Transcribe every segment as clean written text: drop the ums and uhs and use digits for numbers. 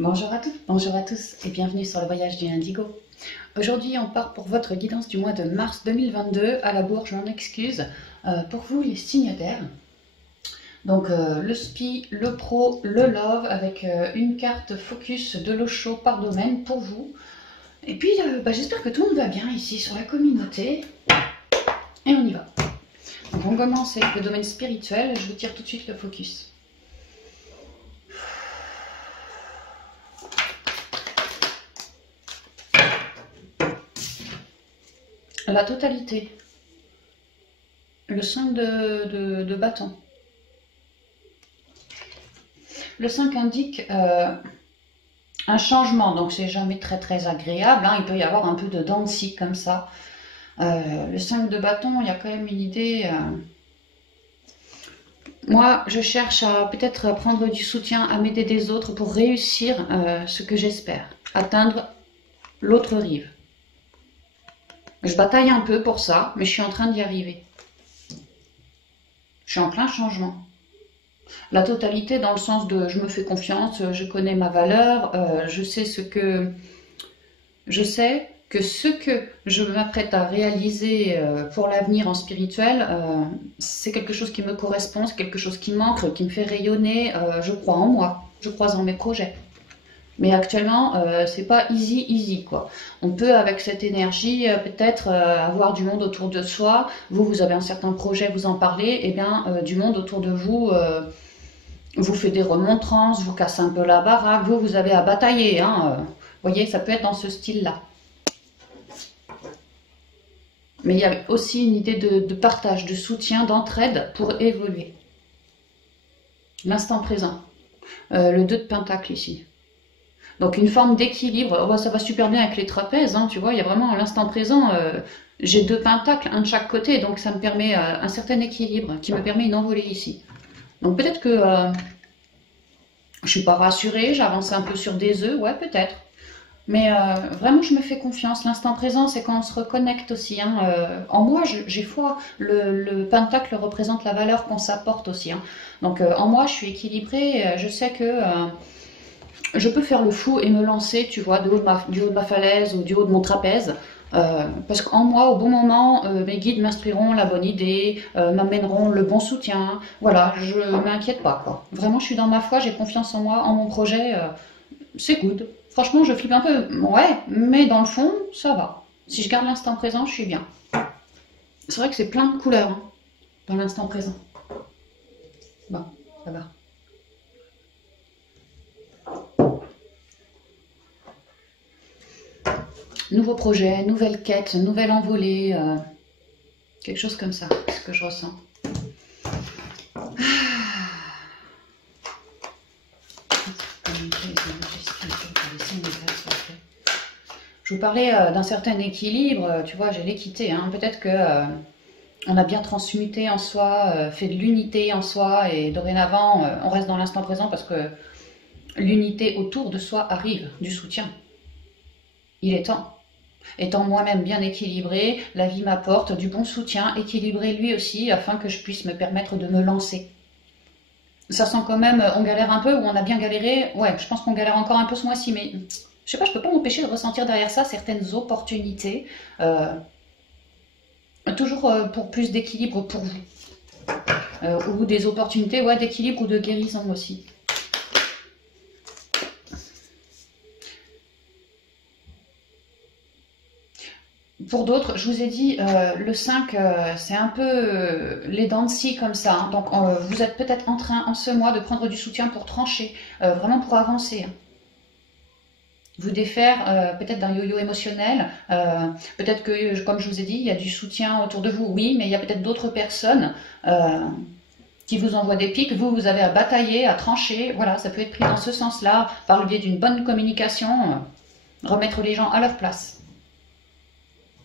Bonjour à toutes, bonjour à tous et bienvenue sur le voyage du Indigo. Aujourd'hui on part pour votre guidance du mois de mars 2022 à la bourre, je m'en excuse, pour vous les signes d'air. Donc le SPI, le Pro, le Love avec une carte focus de l'eau chaude par domaine pour vous. Et puis j'espère que tout le monde va bien ici sur la communauté et on y va. Donc on commence avec le domaine spirituel, je vous tire tout de suite le focus. La totalité, le 5 de bâton. Le 5 indique un changement, donc c'est jamais très agréable, hein. Il peut y avoir un peu de dents de scie comme ça. Le 5 de bâton, il y a quand même une idée. Moi, je cherche à peut-être prendre du soutien, à m'aider des autres pour réussir ce que j'espère, atteindre l'autre rive. Je bataille un peu pour ça, mais je suis en train d'y arriver. Je suis en plein changement. La totalité dans le sens de je me fais confiance, je connais ma valeur, je sais que ce que je m'apprête à réaliser pour l'avenir en spirituel, c'est quelque chose qui me correspond, c'est quelque chose qui m'ancre, qui me fait rayonner. Je crois en moi, je crois en mes projets. Mais actuellement, c'est pas easy quoi. On peut avec cette énergie peut-être avoir du monde autour de soi. Vous avez un certain projet, vous en parlez, et bien du monde autour de vous vous fait des remontrances, vous casse un peu la baraque. Vous avez à batailler. Vous voyez, ça peut être dans ce style-là. Mais il y a aussi une idée de partage, de soutien, d'entraide pour évoluer. L'instant présent. Le 2 de Pentacle ici. Donc une forme d'équilibre, oh, ça va super bien avec les trapèzes, hein, tu vois, il y a vraiment l'instant présent, j'ai 2 pentacles, un de chaque côté, donc ça me permet un certain équilibre, qui me permet une envolée ici. Donc peut-être que je suis pas rassurée, j'avance un peu sur des œufs, ouais peut-être. Mais vraiment je me fais confiance, l'instant présent c'est quand on se reconnecte aussi. Hein, en moi j'ai foi, le pentacle représente la valeur qu'on s'apporte aussi. Hein. Donc en moi je suis équilibrée, je sais que... je peux faire le fou et me lancer, tu vois, du haut de ma falaise ou du haut de mon trapèze. Parce qu'en moi, au bon moment, mes guides m'inspireront la bonne idée, m'amèneront le bon soutien. Voilà, je m'inquiète pas, quoi. Vraiment, je suis dans ma foi, j'ai confiance en moi, en mon projet. C'est good. Franchement, je flippe un peu. Ouais, mais dans le fond, ça va. Si je garde l'instant présent, je suis bien. C'est vrai que c'est plein de couleurs hein, dans l'instant présent. Bon, ça va. Nouveau projet, nouvelle quête, nouvelle envolée, quelque chose comme ça, c'est ce que je ressens. Je vous parlais d'un certain équilibre, tu vois, j'ai l'équité, hein. Peut-être que on a bien transmuté en soi, fait de l'unité en soi, et dorénavant, on reste dans l'instant présent parce que l'unité autour de soi arrive, du soutien. Il est temps. Étant moi-même bien équilibré, la vie m'apporte du bon soutien, équilibré lui aussi, afin que je puisse me permettre de me lancer. Ça sent quand même, on galère un peu, ou on a bien galéré, ouais, je pense qu'on galère encore un peu ce mois-ci, mais je sais pas, je peux pas m'empêcher de ressentir derrière ça certaines opportunités, toujours pour plus d'équilibre pour vous, ou des opportunités ouais, d'équilibre ou de guérison aussi. Pour d'autres, je vous ai dit, le 5, c'est un peu les dents de scie comme ça. Hein. Donc, vous êtes peut-être en train, en ce mois, de prendre du soutien pour trancher, vraiment pour avancer. Hein. Vous défaire peut-être d'un yo-yo émotionnel. Peut-être que, comme je vous ai dit, il y a du soutien autour de vous, oui, mais il y a peut-être d'autres personnes qui vous envoient des pics. Vous avez à batailler, à trancher. Voilà, ça peut être pris dans ce sens-là, par le biais d'une bonne communication, remettre les gens à leur place.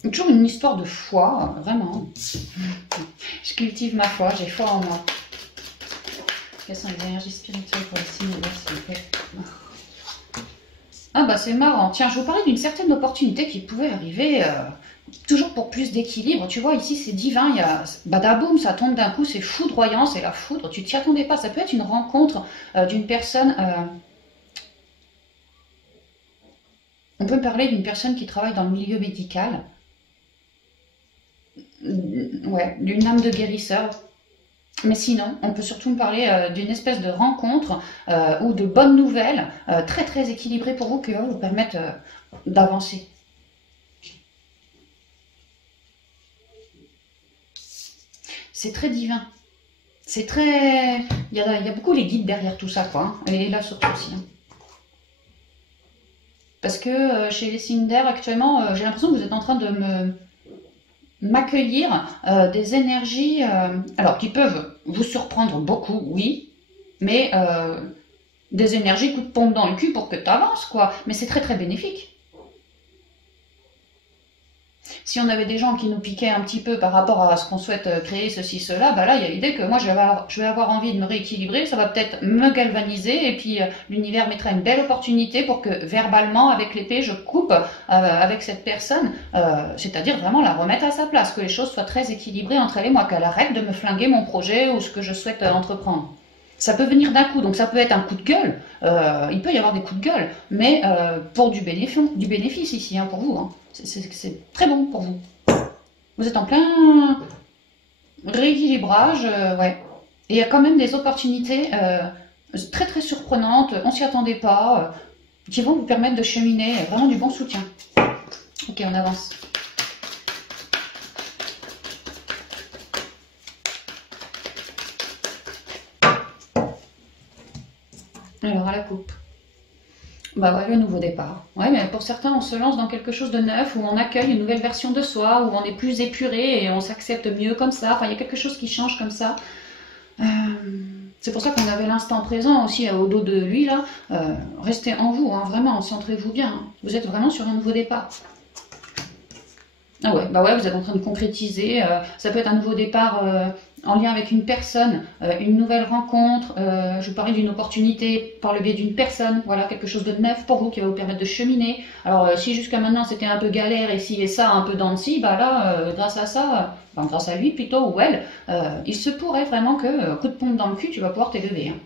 Toujours une histoire de foi, vraiment. Je cultive ma foi, j'ai foi en moi. Quelles sont les énergies spirituelles pour les signes d'air, s'il vous plaît? Ah bah c'est marrant. Tiens, je vous parlais d'une certaine opportunité qui pouvait arriver, toujours pour plus d'équilibre. Tu vois, ici c'est divin, il y a badaboum, ça tombe d'un coup, c'est foudroyant, c'est la foudre. Tu t'y attendais pas, ça peut être une rencontre d'une personne... On peut parler d'une personne qui travaille dans le milieu médical, ouais, d'une âme de guérisseur. Mais sinon, on peut surtout parler d'une espèce de rencontre ou de bonnes nouvelles très très équilibrées pour vous qui va vous permettre d'avancer. C'est très divin. C'est très... Il y a beaucoup les guides derrière tout ça, quoi. Hein. Et là, surtout aussi. Hein. Parce que chez les signes d'air, actuellement, j'ai l'impression que vous êtes en train de m'accueillir des énergies, alors qui peuvent vous surprendre beaucoup, oui, mais des énergies coup de pompe dans le cul pour que tu avances, quoi. Mais c'est très très bénéfique. Si on avait des gens qui nous piquaient un petit peu par rapport à ce qu'on souhaite créer, ceci, cela, bah là, il y a l'idée que moi, je vais avoir envie de me rééquilibrer, ça va peut-être me galvaniser, et puis l'univers mettra une belle opportunité pour que, verbalement, avec l'épée, je coupe avec cette personne, c'est-à-dire vraiment la remettre à sa place, que les choses soient très équilibrées entre elle et moi, qu'elle arrête de me flinguer mon projet ou ce que je souhaite entreprendre. Ça peut venir d'un coup, donc ça peut être un coup de gueule, il peut y avoir des coups de gueule, mais pour du bénéfice ici, hein, pour vous, hein. C'est très bon pour vous. Vous êtes en plein rééquilibrage, ouais. Et il y a quand même des opportunités très très surprenantes, on s'y attendait pas, qui vont vous permettre de cheminer vraiment du bon soutien. Ok, on avance. Alors, à la coupe. Bah ouais, le nouveau départ. Ouais, mais pour certains, on se lance dans quelque chose de neuf, où on accueille une nouvelle version de soi, où on est plus épuré et on s'accepte mieux comme ça. Enfin, il y a quelque chose qui change comme ça. C'est pour ça qu'on avait l'instant présent aussi au dos de lui, là. Restez en vous, hein, vraiment, centrez-vous bien. Hein. Vous êtes vraiment sur un nouveau départ. Ah ouais, bah ouais, vous êtes en train de concrétiser. Ça peut être un nouveau départ en lien avec une personne, une nouvelle rencontre. Je vous parlais d'une opportunité par le biais d'une personne. Voilà, quelque chose de neuf pour vous qui va vous permettre de cheminer. Alors, si jusqu'à maintenant c'était un peu galère et ci et ça, un peu dents de scie, bah là, grâce à ça, enfin, grâce à lui plutôt ou elle, il se pourrait vraiment que coup de pompe dans le cul, tu vas pouvoir t'élever. Hein.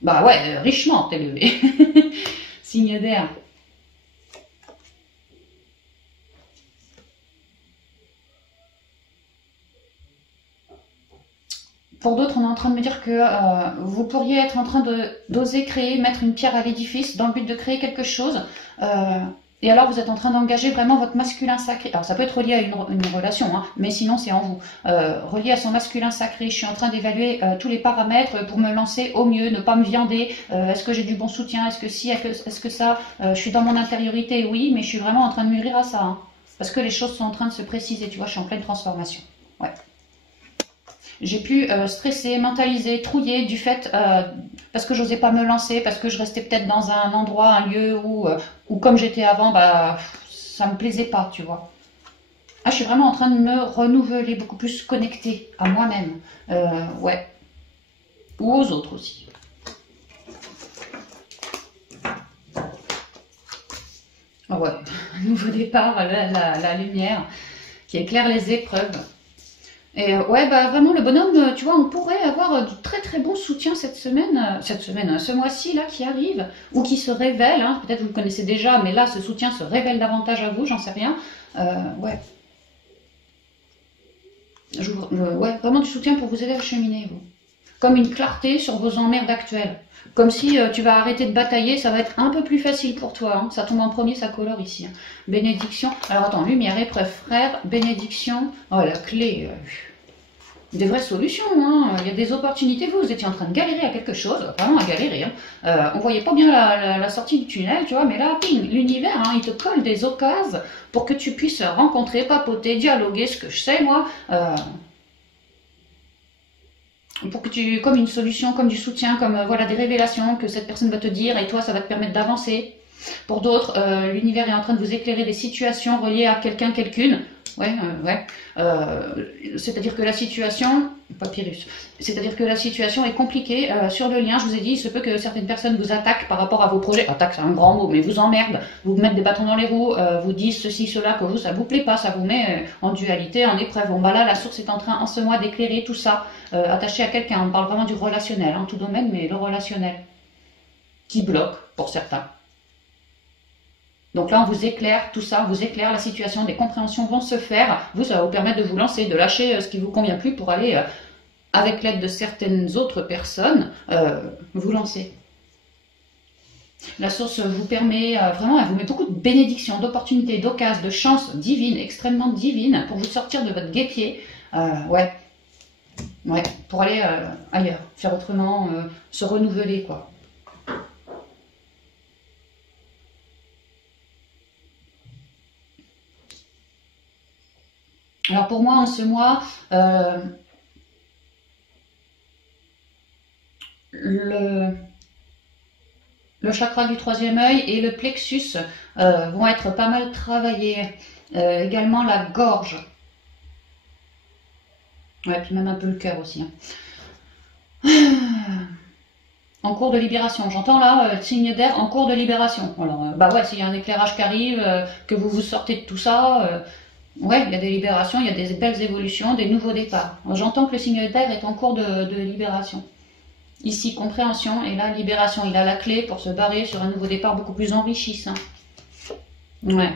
Bah ouais, richement t'élever. Signe d'air. Pour d'autres, on est en train de me dire que vous pourriez être en train d'oser créer, mettre une pierre à l'édifice dans le but de créer quelque chose. Et alors, vous êtes en train d'engager vraiment votre masculin sacré. Alors, ça peut être relié à une relation, hein, mais sinon, c'est en vous. Relié à son masculin sacré. Je suis en train d'évaluer tous les paramètres pour me lancer au mieux, ne pas me viander. Est-ce que j'ai du bon soutien? Est-ce que si? Est-ce que ça? Je suis dans mon intériorité, oui, mais je suis vraiment en train de mûrir à ça. Hein, parce que les choses sont en train de se préciser. Tu vois, je suis en pleine transformation. Ouais. J'ai pu stresser, mentaliser, trouiller du fait, parce que j'osais pas me lancer, parce que je restais peut-être dans un endroit, un lieu où comme j'étais avant, bah, ça me plaisait pas, tu vois. Ah, je suis vraiment en train de me renouveler, beaucoup plus connectée à moi-même, ouais, ou aux autres aussi. Ah ouais, nouveau départ, la lumière qui éclaire les épreuves. Et ouais, bah vraiment, le bonhomme, tu vois, on pourrait avoir du très très bon soutien cette semaine, ce mois-ci là qui arrive, ou qui se révèle, hein, peut-être vous le connaissez déjà, mais là, ce soutien se révèle davantage à vous, j'en sais rien. Ouais. Ouais, vraiment du soutien pour vous aider à cheminer, vous. Comme une clarté sur vos emmerdes actuelles. Comme si tu vas arrêter de batailler, ça va être un peu plus facile pour toi. Hein. Ça tombe en premier, ça colore ici. Hein. Bénédiction. Alors attends, lumière, épreuve, frère, bénédiction. Oh, la clé. Des vraies solutions. Hein. Il y a des opportunités. Vous étiez en train de galérer à quelque chose, vraiment à galérer. Hein. On voyait pas bien la sortie du tunnel, tu vois, mais là, ping, l'univers, hein, il te colle des occasions pour que tu puisses rencontrer, papoter, dialoguer, ce que je sais, moi. Pour que tu, comme une solution, comme du soutien, comme voilà des révélations que cette personne va te dire et toi ça va te permettre d'avancer. Pour d'autres, l'univers est en train de vous éclairer des situations reliées à quelqu'un, quelqu'une. Ouais, ouais. C'est-à-dire que la situation, papyrus, c'est-à-dire que la situation est compliquée sur le lien. Je vous ai dit, il se peut que certaines personnes vous attaquent par rapport à vos projets. Attaque, c'est un grand mot, mais vous emmerdent, vous mettent des bâtons dans les roues, vous disent ceci, cela, que vous, ça vous plaît pas, ça vous met en dualité, en épreuve. Bon, bah là, la source est en train, en ce mois, d'éclairer tout ça, attaché à quelqu'un. On parle vraiment du relationnel, en tout domaine, mais le relationnel qui bloque pour certains. Donc là, on vous éclaire tout ça, on vous éclaire la situation, des compréhensions vont se faire. Vous, ça va vous permettre de vous lancer, de lâcher ce qui ne vous convient plus pour aller, avec l'aide de certaines autres personnes, vous lancer. La source vous permet, vraiment, elle vous met beaucoup de bénédictions, d'opportunités, d'occasions, de chances divines, extrêmement divines, pour vous sortir de votre guêpier. Ouais, pour aller ailleurs, faire autrement, se renouveler, quoi. Alors pour moi, en ce mois, le chakra du troisième œil et le plexus vont être pas mal travaillés. Également la gorge. Ouais, puis même un peu le cœur aussi. En cours de libération. J'entends là, signe d'air en cours de libération. Alors, bah ouais, s'il y a un éclairage qui arrive, que vous vous sortez de tout ça, ouais, il y a des libérations, il y a des belles évolutions, des nouveaux départs. J'entends que le signe d'air est en cours de libération. Ici, compréhension, et là, libération. Il a la clé pour se barrer sur un nouveau départ beaucoup plus enrichissant. Ouais.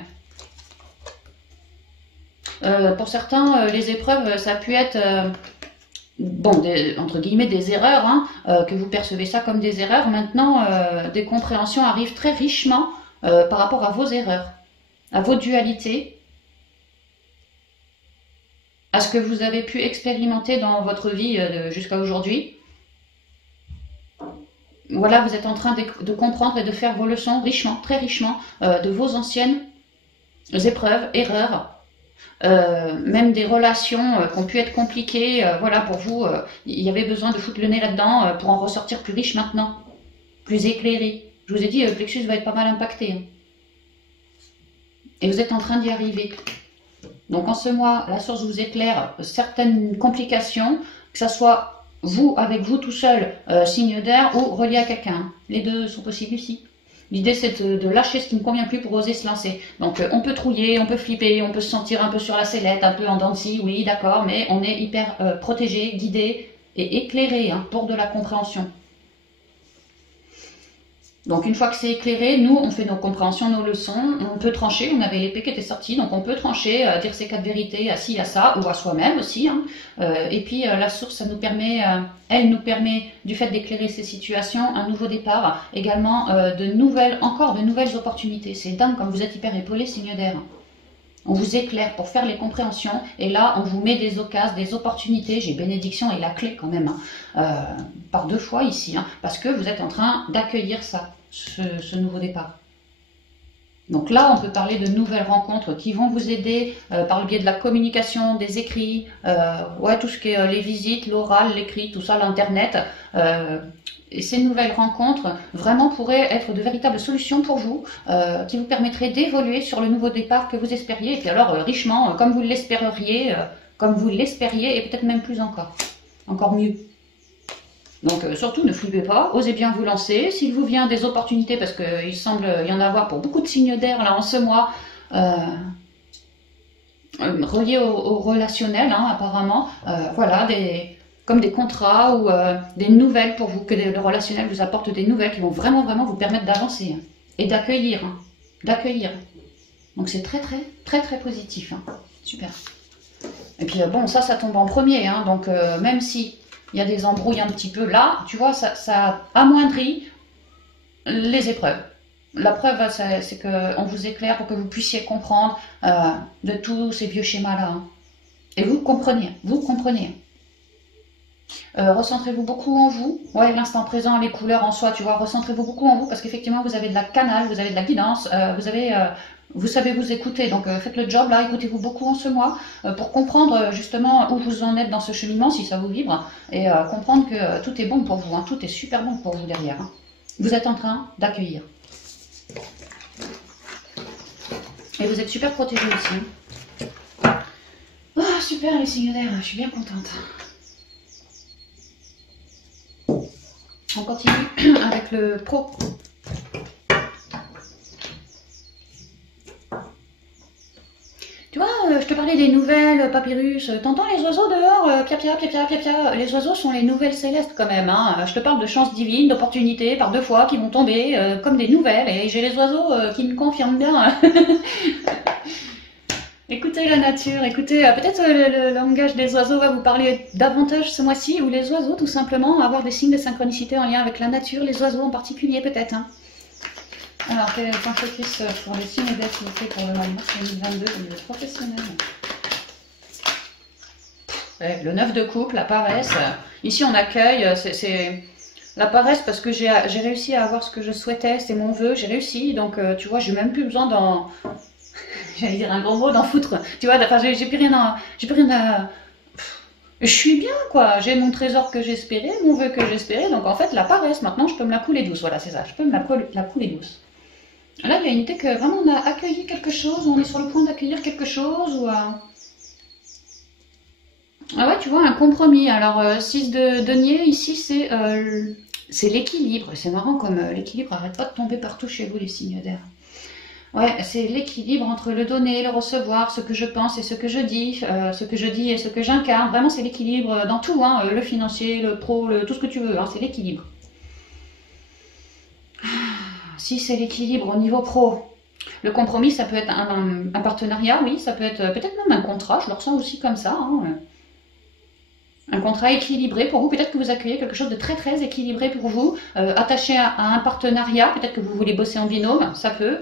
Pour certains, les épreuves, ça a pu être, bon, entre guillemets, des erreurs, hein, que vous percevez ça comme des erreurs. Maintenant, des compréhensions arrivent très richement par rapport à vos erreurs, à vos dualités, à ce que vous avez pu expérimenter dans votre vie jusqu'à aujourd'hui. Voilà, vous êtes en train de comprendre et de faire vos leçons richement, très richement, de vos anciennes épreuves, erreurs, même des relations qui ont pu être compliquées. Voilà, pour vous, il y avait besoin de foutre le nez là-dedans pour en ressortir plus riche maintenant, plus éclairé. Je vous ai dit, le plexus va être pas mal impacté. Hein. Et vous êtes en train d'y arriver. Donc en ce mois, la source vous éclaire certaines complications, que ça soit vous, avec vous tout seul, signe d'air, ou relié à quelqu'un. Les deux sont possibles ici. L'idée, c'est de lâcher ce qui ne convient plus pour oser se lancer. Donc, on peut trouiller, on peut flipper, on peut se sentir un peu sur la sellette, un peu en dents de scie, oui, d'accord, mais on est hyper protégé, guidé et éclairé hein, pour de la compréhension. Donc une fois que c'est éclairé, nous on fait nos compréhensions, nos leçons, on peut trancher, on avait l'épée qui était sortie, donc on peut trancher, dire ses 4 vérités à ci, à ça, ou à soi-même aussi. Hein. Et puis la source, ça nous permet, elle nous permet, du fait d'éclairer ces situations, un nouveau départ, également encore de nouvelles opportunités. C'est dingue comme vous êtes hyper épaulé, signe d'air. On vous éclaire pour faire les compréhensions et là on vous met des occasions, des opportunités, j'ai bénédiction et la clé quand même, hein, par 2 fois ici, hein, parce que vous êtes en train d'accueillir ça, ce nouveau départ. Donc là on peut parler de nouvelles rencontres qui vont vous aider par le biais de la communication, des écrits, ouais, tout ce qui est les visites, l'oral, l'écrit, tout ça, l'internet. Et ces nouvelles rencontres vraiment pourraient être de véritables solutions pour vous, qui vous permettraient d'évoluer sur le nouveau départ que vous espériez, et puis alors richement, comme vous l'espériez, et peut-être même plus encore mieux. Donc surtout ne flippez pas, osez bien vous lancer. S'il vous vient des opportunités, parce qu'il semble y en avoir pour beaucoup de signes d'air là en ce mois, reliés au relationnel hein, apparemment, voilà, comme des contrats ou des nouvelles pour vous, que le relationnel vous apporte des nouvelles qui vont vraiment vous permettre d'avancer hein, et d'accueillir. Hein, d'accueillir. Donc c'est très positif. Hein. Super. Et puis bon, ça tombe en premier. Hein, donc même si il y a des embrouilles un petit peu là, tu vois, ça amoindrit les épreuves. La preuve, c'est qu'on vous éclaire pour que vous puissiez comprendre de tous ces vieux schémas-là. Hein. Et vous comprenez. Recentrez-vous beaucoup en vous, ouais, l'instant présent, les couleurs en soi, tu vois, recentrez-vous beaucoup en vous parce qu'effectivement vous avez de la canal, vous avez de la guidance, vous savez vous écouter, donc faites le job là, écoutez-vous beaucoup en ce mois pour comprendre justement où vous en êtes dans ce cheminement si ça vous vibre et comprendre que tout est bon pour vous, hein, tout est super bon pour vous derrière. Hein. Vous êtes en train d'accueillir. Et vous êtes super protégé aussi. Oh, super les signes d'air, je suis bien contente. On continue avec le pro. Tu vois, je te parlais des nouvelles, Papyrus. T'entends les oiseaux dehors, pia pia pia pia pia pia. Les oiseaux sont les nouvelles célestes quand même. Hein. Je te parle de chances divines, d'opportunités par 2 fois qui vont tomber comme des nouvelles. Et j'ai les oiseaux qui me confirment bien. Écoutez la nature, écoutez, peut-être le langage des oiseaux va vous parler davantage ce mois-ci, ou les oiseaux tout simplement, avoir des signes de synchronicité en lien avec la nature, les oiseaux en particulier peut-être. Hein. Alors, quel est le point focus pour les signes d'activité pour le mois de mars 2022 au niveau professionnel? Ouais, le 9 de couple, la paresse. Ici, on accueille, c'est la paresse parce que j'ai réussi à avoir ce que je souhaitais, c'était mon vœu, j'ai réussi. Donc, tu vois, j'ai même plus besoin d'en... J'allais dire un gros mot, d'en foutre. Tu vois, enfin, j'ai plus rien à... Je suis bien, quoi. J'ai mon trésor que j'espérais, mon vœu que j'espérais. Donc, en fait, la paresse, maintenant, je peux me la couler douce. Voilà, c'est ça. Je peux me la couler douce. Là, il y a une idée que vraiment on a accueilli quelque chose, ou on est sur le point d'accueillir quelque chose, ou... Ah ouais, tu vois, un compromis. Alors, 6 de denier, ici, c'est l'équilibre. C'est marrant comme l'équilibre n'arrête pas de tomber partout chez vous, les signes d'air. Ouais, c'est l'équilibre entre le donner, le recevoir, ce que je pense et ce que je dis, et ce que j'incarne. Vraiment, c'est l'équilibre dans tout, hein, le financier, le pro, tout ce que tu veux, hein, c'est l'équilibre. Si c'est l'équilibre au niveau pro, le compromis, ça peut être un partenariat, oui, ça peut être peut-être même un contrat, je le ressens aussi comme ça. Hein. Un contrat équilibré pour vous, peut-être que vous accueillez quelque chose de très très équilibré pour vous, attaché à un partenariat, peut-être que vous voulez bosser en binôme, ça peut,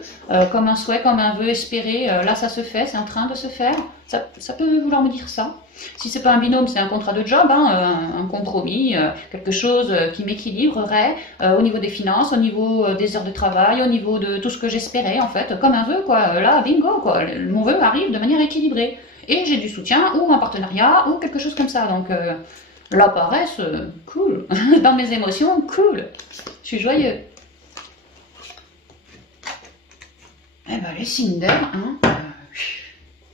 comme un souhait, comme un vœu espéré, là ça se fait, c'est en train de se faire, ça peut vouloir me dire ça. Si c'est pas un binôme, c'est un contrat de job, hein, un compromis, quelque chose qui m'équilibrerait au niveau des finances, au niveau des heures de travail, au niveau de tout ce que j'espérais en fait, comme un vœu quoi, là bingo quoi, mon vœu arrive de manière équilibrée. Et j'ai du soutien ou un partenariat ou quelque chose comme ça. Donc la paresse, cool. Dans mes émotions, cool. Je suis joyeux. Eh ben les signes d'air, hein.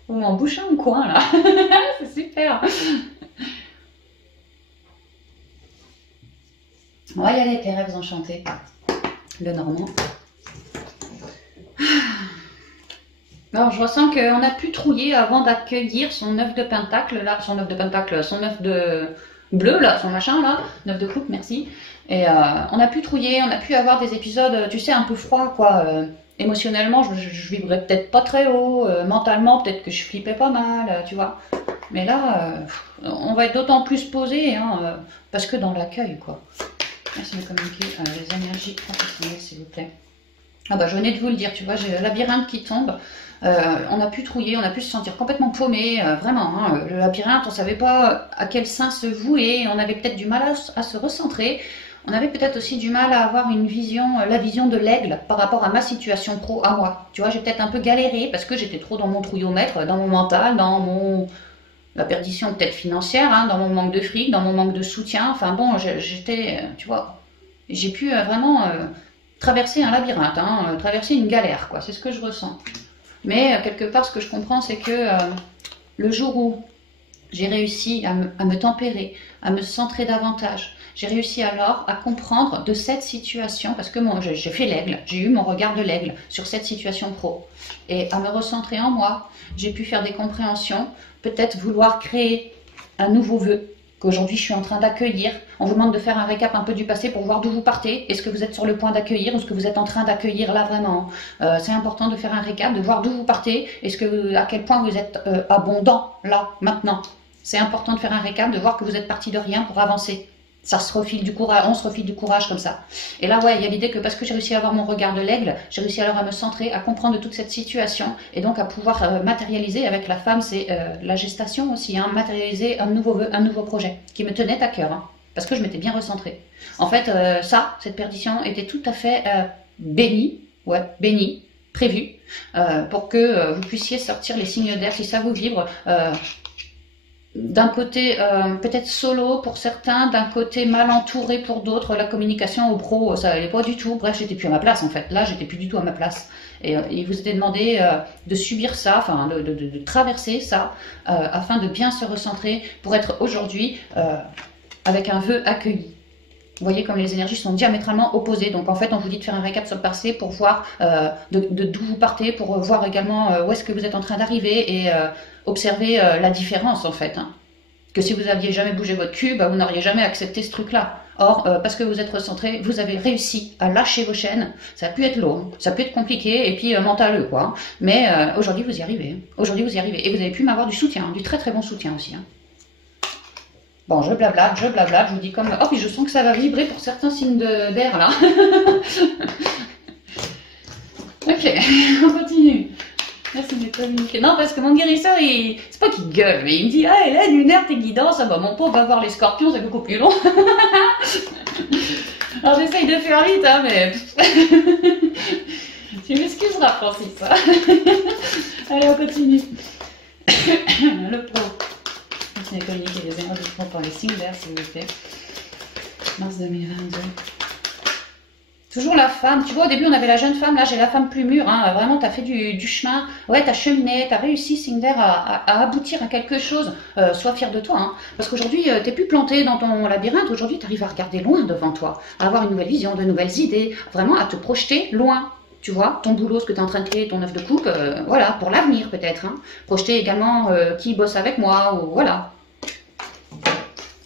Vous m'embouchez un coin là. C'est super. On va y aller avec les rêves enchantés. Le Normand. Alors, je ressens qu'on a pu trouiller avant d'accueillir son 9 de pentacle, là, son 9 de bleu, là, son machin, là, 9 de coupe, merci. Et on a pu trouiller, on a pu avoir des épisodes, tu sais, un peu froids, quoi. Émotionnellement, je vibrais peut-être pas très haut, mentalement, peut-être que je flippais pas mal, tu vois. Mais là, on va être d'autant plus posé, hein, parce que dans l'accueil, quoi. Merci de communiquer les énergies professionnelles, s'il vous plaît. Ah bah, je venais de vous le dire, tu vois, j'ai le labyrinthe qui tombe. On a pu trouiller, on a pu se sentir complètement paumé, vraiment. Hein, le labyrinthe, on ne savait pas à quel sein se vouer, on avait peut-être du mal à se recentrer. On avait peut-être aussi du mal à avoir une vision, la vision de l'aigle par rapport à ma situation pro, à moi. Tu vois, j'ai peut-être un peu galéré parce que j'étais trop dans mon trouillomètre, dans mon mental, la perdition peut-être financière, hein, dans mon manque de fric, dans mon manque de soutien. Enfin bon, j'étais, tu vois, j'ai pu vraiment traverser un labyrinthe, hein, traverser une galère, quoi. C'est ce que je ressens. Mais quelque part, ce que je comprends, c'est que le jour où j'ai réussi à me tempérer, à me centrer davantage, j'ai réussi alors à comprendre de cette situation, parce que j'ai fait l'aigle, j'ai eu mon regard de l'aigle sur cette situation pro, et à me recentrer en moi, j'ai pu faire des compréhensions, peut-être vouloir créer un nouveau vœu, qu'aujourd'hui je suis en train d'accueillir. On vous demande de faire un récap un peu du passé pour voir d'où vous partez. Est-ce que vous êtes sur le point d'accueillir ou est-ce que vous êtes en train d'accueillir là vraiment? C'est important de faire un récap, de voir d'où vous partez. À quel point vous êtes abondant là, maintenant. C'est important de faire un récap, de voir que vous êtes parti de rien pour avancer. Ça se refile du courage, on se refile du courage comme ça. Et là, ouais, il y a l'idée que parce que j'ai réussi à avoir mon regard de l'aigle, j'ai réussi alors à me centrer, à comprendre toute cette situation et donc à pouvoir matérialiser avec la femme, c'est la gestation aussi, hein, matérialiser un nouveau vœu, un nouveau projet qui me tenait à cœur, hein, parce que je m'étais bien recentrée. En fait, cette perdition était tout à fait bénie, prévue, pour que vous puissiez sortir les signes d'air si ça vous vibre. D'un côté peut-être solo pour certains, d'un côté mal entouré pour d'autres, la communication au pro ça allait pas du tout, bref j'étais plus à ma place en fait, là j'étais plus du tout à ma place et il vous était demandé de subir ça, enfin de traverser ça afin de bien se recentrer pour être aujourd'hui avec un vœu accueilli. Vous voyez comme les énergies sont diamétralement opposées. Donc en fait, on vous dit de faire un récap sur le passé pour voir d'où vous partez, pour voir également où est-ce que vous êtes en train d'arriver et observer la différence en fait. Hein. Que si vous n'aviez jamais bougé votre cul, bah, vous n'auriez jamais accepté ce truc-là. Or, parce que vous êtes recentré, vous avez réussi à lâcher vos chaînes. Ça a pu être long, ça a pu être compliqué et puis mentaleux quoi. Mais aujourd'hui, vous y arrivez. Aujourd'hui, vous y arrivez. Et vous avez pu m'avoir du soutien, du très très bon soutien aussi. Hein. Bon, je blablate, je vous dis comme... Oh, puis je sens que ça va vibrer pour certains signes d'air, là. Ok, on continue. Merci de communiquer. Non, parce que mon guérisseur, c'est pas qu'il gueule, mais il me dit, ah, Hélène, une heure, tes guidances. Ah bah, mon pauvre va voir les scorpions, c'est beaucoup plus long. Alors, j'essaye de faire vite, hein, mais... Tu m'excuseras, Francis. Allez, on continue. Le pro. Continuez à communiquer les énergies du front pour les signes d'air, s'il vous plaît. Mars 2022. Toujours la femme. Tu vois, au début, on avait la jeune femme. Là, j'ai la femme plus mûre. Hein. Vraiment, tu as fait du chemin. Ouais, tu as cheminé. Tu as réussi, signe d'air, à aboutir à quelque chose. Sois fier de toi. Hein. Parce qu'aujourd'hui, tu n'es plus planté dans ton labyrinthe. Aujourd'hui, tu arrives à regarder loin devant toi. À avoir une nouvelle vision, de nouvelles idées. Vraiment, à te projeter loin. Tu vois, ton boulot, ce que tu es en train de créer, ton œuf de coupe, voilà, pour l'avenir peut-être. Hein. Projeter également qui bosse avec moi, ou voilà.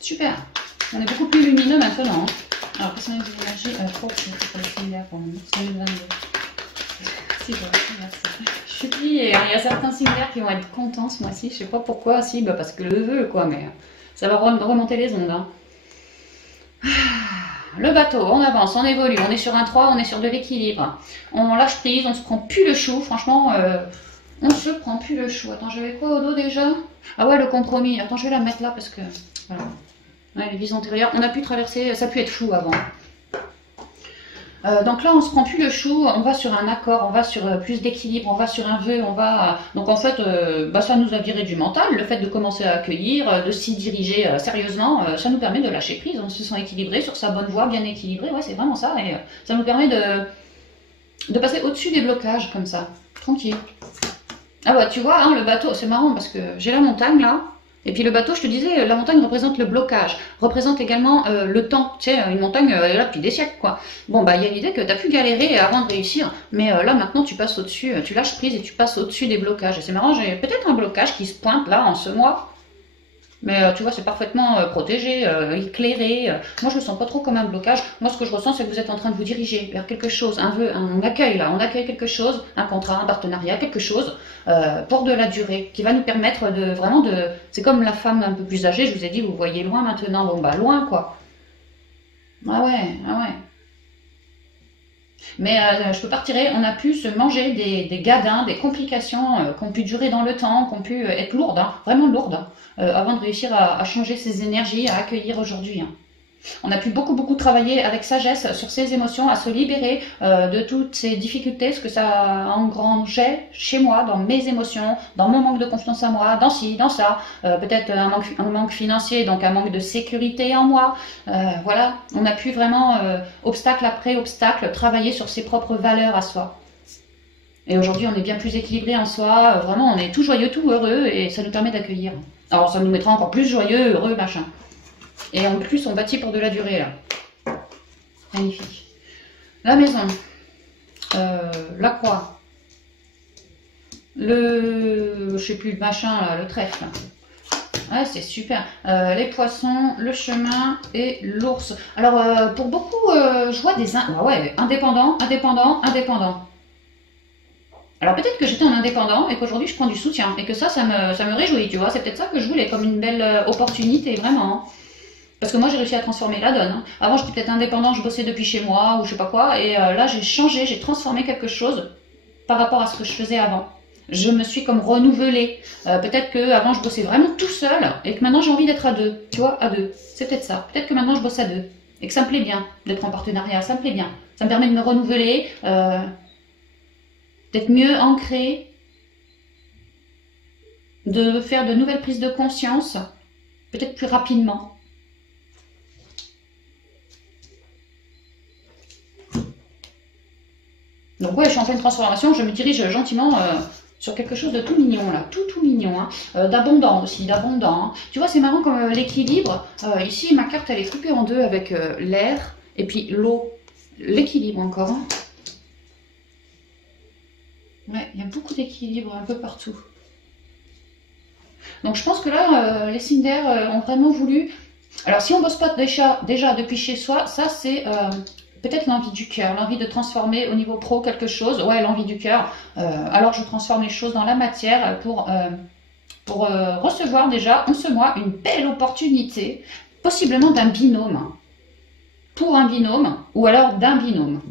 Super. On est beaucoup plus lumineux maintenant. Hein. Alors, personnalité d'énergie, pour les signes pour 2022. Si, merci. Je suis pliée. Il y a certains signes qui vont être contents ce mois-ci. Je sais pas pourquoi, si, bah parce que le vœu, quoi, mais ça va remonter les ondes. Hein. Le bateau, on avance, on évolue, on est sur un 3, on est sur de l'équilibre. On lâche prise, on se prend plus le chou, franchement, on se prend plus le chou. Attends, j'avais quoi au dos déjà? Ah ouais, le compromis. Attends, je vais la mettre là parce que... Voilà. Ouais, les vies antérieures, on a pu traverser, ça a pu être chou avant. Donc là, on se prend plus le chou, on va sur un accord, on va sur plus d'équilibre, on va sur un vœu, on va... Donc en fait, bah, ça nous a viré du mental, le fait de commencer à accueillir, de s'y diriger sérieusement, ça nous permet de lâcher prise, on se sent équilibré, sur sa bonne voie, bien équilibré, ouais, c'est vraiment ça, et ça nous permet de passer au-dessus des blocages, comme ça, tranquille. Ah bah tu vois, hein, le bateau, c'est marrant, parce que j'ai la montagne là, et puis le bateau, je te disais, la montagne représente le blocage, représente également le temps. Tu sais, une montagne, elle est là depuis des siècles, quoi. Bon, bah, il y a l'idée que tu as pu galérer avant de réussir, mais là, maintenant, tu passes au-dessus, tu lâches prise et tu passes au-dessus des blocages. Et c'est marrant, j'ai peut-être un blocage qui se pointe là, en ce mois, mais tu vois, c'est parfaitement protégé, éclairé. Moi, je le sens pas trop comme un blocage. Moi, ce que je ressens, c'est que vous êtes en train de vous diriger vers quelque chose, un vœu, on accueille là, on accueille quelque chose, un contrat, un partenariat, quelque chose, pour de la durée, qui va nous permettre de vraiment de... C'est comme la femme un peu plus âgée, je vous ai dit, vous voyez loin maintenant, bon bah loin quoi. Ah ouais, ah ouais. Mais je peux pas retirer, on a pu se manger des gadins, des complications qui ont pu durer dans le temps, qui ont pu être lourdes, hein, vraiment lourdes, hein, avant de réussir à changer ses énergies, à accueillir aujourd'hui. Hein. On a pu beaucoup travailler avec sagesse sur ses émotions, à se libérer de toutes ces difficultés, ce que ça engrangeait chez moi, dans mes émotions, dans mon manque de confiance en moi, dans ci, dans ça, peut-être un manque financier, donc un manque de sécurité en moi. Voilà, on a pu vraiment, obstacle après obstacle, travailler sur ses propres valeurs à soi. Et aujourd'hui, on est bien plus équilibré en soi, vraiment, on est tout joyeux, tout heureux, et ça nous permet d'accueillir. Alors, ça nous mettra encore plus joyeux, heureux, machin. Et en plus, on bâtit pour de la durée, là. Magnifique. La maison. La croix. Je sais plus, le machin, là, le trèfle. Ouais, c'est super. Les poissons, le chemin et l'ours. Alors, pour beaucoup, je vois des... ouais, indépendants. Alors peut-être que j'étais en indépendant et qu'aujourd'hui je prends du soutien. Et que ça me réjouit, tu vois. C'est peut-être ça que je voulais, comme une belle opportunité, vraiment. Parce que moi, j'ai réussi à transformer la donne. Hein. Avant, j'étais peut-être indépendant, je bossais depuis chez moi ou je sais pas quoi. Et là, j'ai changé, j'ai transformé quelque chose par rapport à ce que je faisais avant. Je me suis comme renouvelée. Peut-être qu'avant, je bossais vraiment tout seul et que maintenant, j'ai envie d'être à deux. Tu vois, à deux. C'est peut-être ça. Peut-être que maintenant, je bosse à deux. Et que ça me plaît bien d'être en partenariat. Ça me plaît bien. Ça me permet de me renouveler, d'être mieux ancrée, de faire de nouvelles prises de conscience, peut-être plus rapidement. Donc ouais, je suis en pleine transformation, je me dirige gentiment Sur quelque chose de tout mignon là, tout mignon, hein. D'abondant aussi, d'abondant. Hein. Tu vois, c'est marrant comme l'équilibre. Ici, ma carte, elle est coupée en deux avec l'air et puis l'eau. L'équilibre encore. Hein. Ouais, il y a beaucoup d'équilibre un peu partout. Donc je pense que là, les signes d'air ont vraiment voulu... Alors si on bosse pas déjà depuis chez soi, ça c'est... peut-être l'envie du cœur, l'envie de transformer au niveau pro quelque chose. Ouais, l'envie du cœur. Alors je transforme les choses dans la matière pour recevoir déjà en ce mois une belle opportunité, possiblement d'un binôme. Pour un binôme ou alors d'un binôme.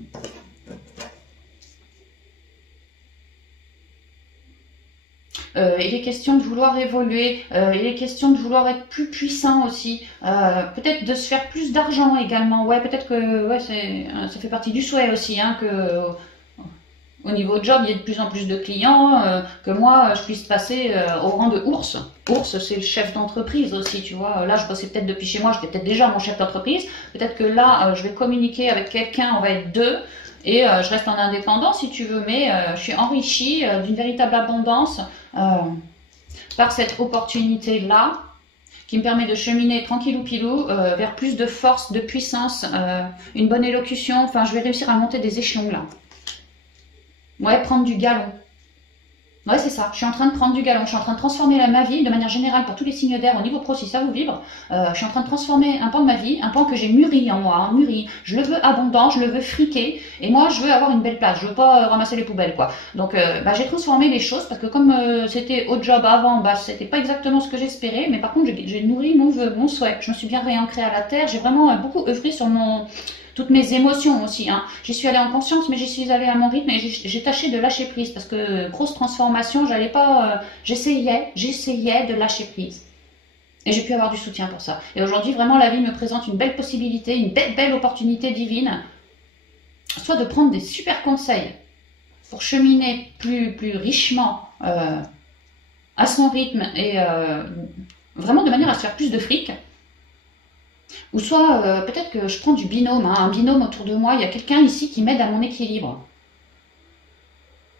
Il est question de vouloir évoluer, il est question de vouloir être plus puissant aussi, peut-être de se faire plus d'argent également, ouais, peut-être que ouais, ça fait partie du souhait aussi, hein, que au niveau job, il y ait de plus en plus de clients, que moi, je puisse passer au rang de ours. Ours, c'est le chef d'entreprise aussi, tu vois. Là, je bossais peut-être depuis chez moi, j'étais peut-être déjà mon chef d'entreprise. Peut-être que là, je vais communiquer avec quelqu'un, on va être deux, et je reste en indépendant si tu veux, mais je suis enrichie d'une véritable abondance par cette opportunité-là, qui me permet de cheminer tranquillou pilou vers plus de force, de puissance, une bonne élocution. Enfin, je vais réussir à monter des échelons là. Ouais, prendre du galon. Ouais, c'est ça. Je suis en train de prendre du galon. Je suis en train de transformer ma vie de manière générale pour tous les signes d'air au niveau pro, si ça vous vibre. Je suis en train de transformer un pan de ma vie, un pan que j'ai mûri en moi, hein, mûri. Je le veux abondant, je le veux friqué. Et moi, je veux avoir une belle place. Je veux pas ramasser les poubelles, quoi. Donc, j'ai transformé les choses parce que comme c'était au job avant, c'était pas exactement ce que j'espérais. Mais par contre, j'ai nourri mon vœu, mon souhait. Je me suis bien réancrée à la terre. J'ai vraiment beaucoup œuvré sur toutes mes émotions aussi. Hein. J'y suis allée en conscience, mais j'y suis allée à mon rythme et j'ai tâché de lâcher prise parce que grosse transformation, j'allais pas. J'essayais de lâcher prise. Et j'ai pu avoir du soutien pour ça. Et aujourd'hui, vraiment, la vie me présente une belle possibilité, une belle opportunité divine, soit de prendre des super conseils pour cheminer plus richement à son rythme et vraiment de manière à se faire plus de fric. Ou soit, peut-être que je prends du binôme, hein, un binôme autour de moi, il y a quelqu'un ici qui m'aide à mon équilibre.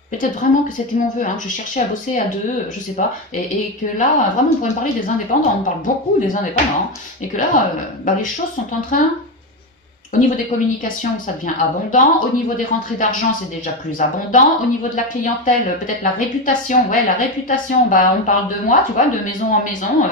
Peut-être vraiment que c'était mon vœu, hein, que je cherchais à bosser à deux, je sais pas, et que là, vraiment, on pourrait me parler des indépendants, on parle beaucoup des indépendants, hein, et que là, les choses sont en train, au niveau des communications, ça devient abondant, au niveau des rentrées d'argent, c'est déjà plus abondant, au niveau de la clientèle, peut-être la réputation, ouais, la réputation, on parle de moi, tu vois, de maison en maison,